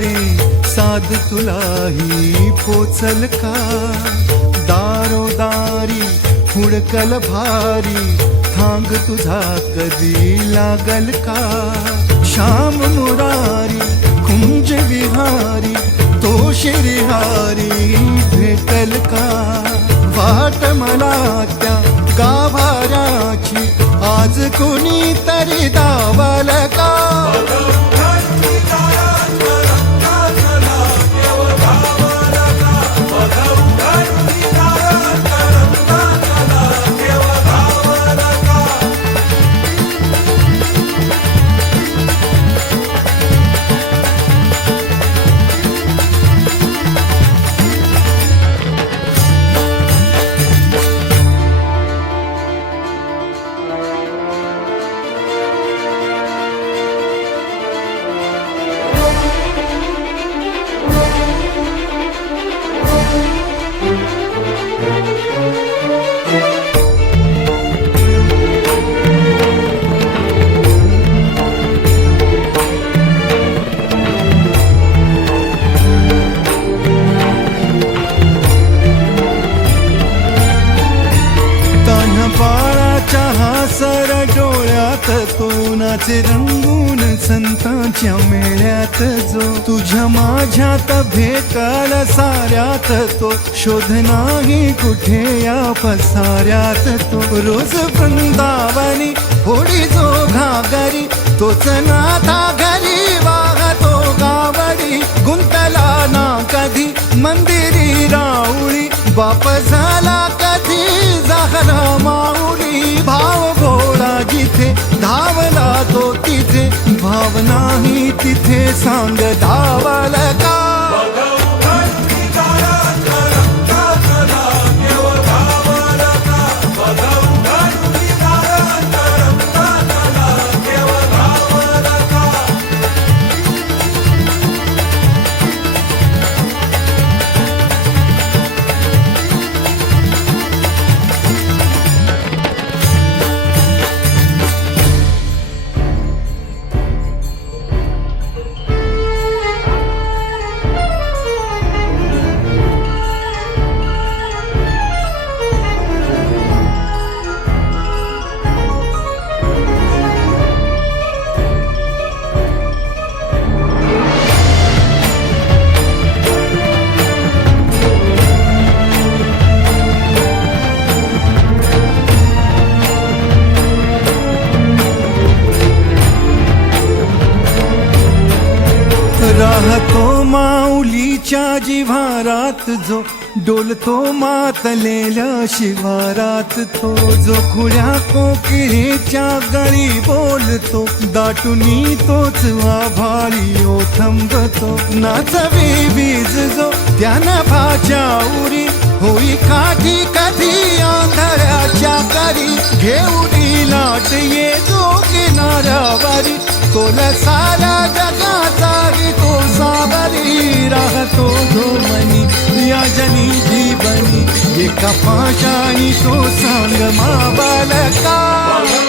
रे साध तुलाही पोचल का दारोदारी हुडकल भारी थांग तुझा कधी लागल का श्याम मुरारी कुंज विहारी तो शिरहारी भेटल का वाट मला त्या गाभाऱ्याची आज कुणी तरी दावल का सर डोळ्यात तो नाचे रंगून संतांच्या मेळ्यात जो तुझ्या माझ्यात भेटल साऱ्यात तो शोध नाही कुठे या पसाऱ्यात तो रोज वृंदावनी होडी जो घागरी तोच नाथा घरी वाहतो गावडी गुंतला ना कधी मंदिरी राऊळी बाप झाला कधी झाला माऊली भाव भोळा जिथे धावला तो तिथे भाव नाही तिथे सांग धावल का राहतो माऊलीच्या जिव्हारात जो डोलतो मातलेल्या शिवारात तो जो खुळ्या कोकिळेच्या गळी बोलतो दाटुनी तोच आभाळी ओथंबतो नाचवी बीज जो त्यानं भाच्या उरी होई काठी कधी आंधळ्याच्या करी घेऊनी लाट ये जो किनाऱ्यावरी तोल सारा जगाचा तो सावरी राहतो धोमनी या जनी जीवनी एका पाशाणी तो सांग मा बालका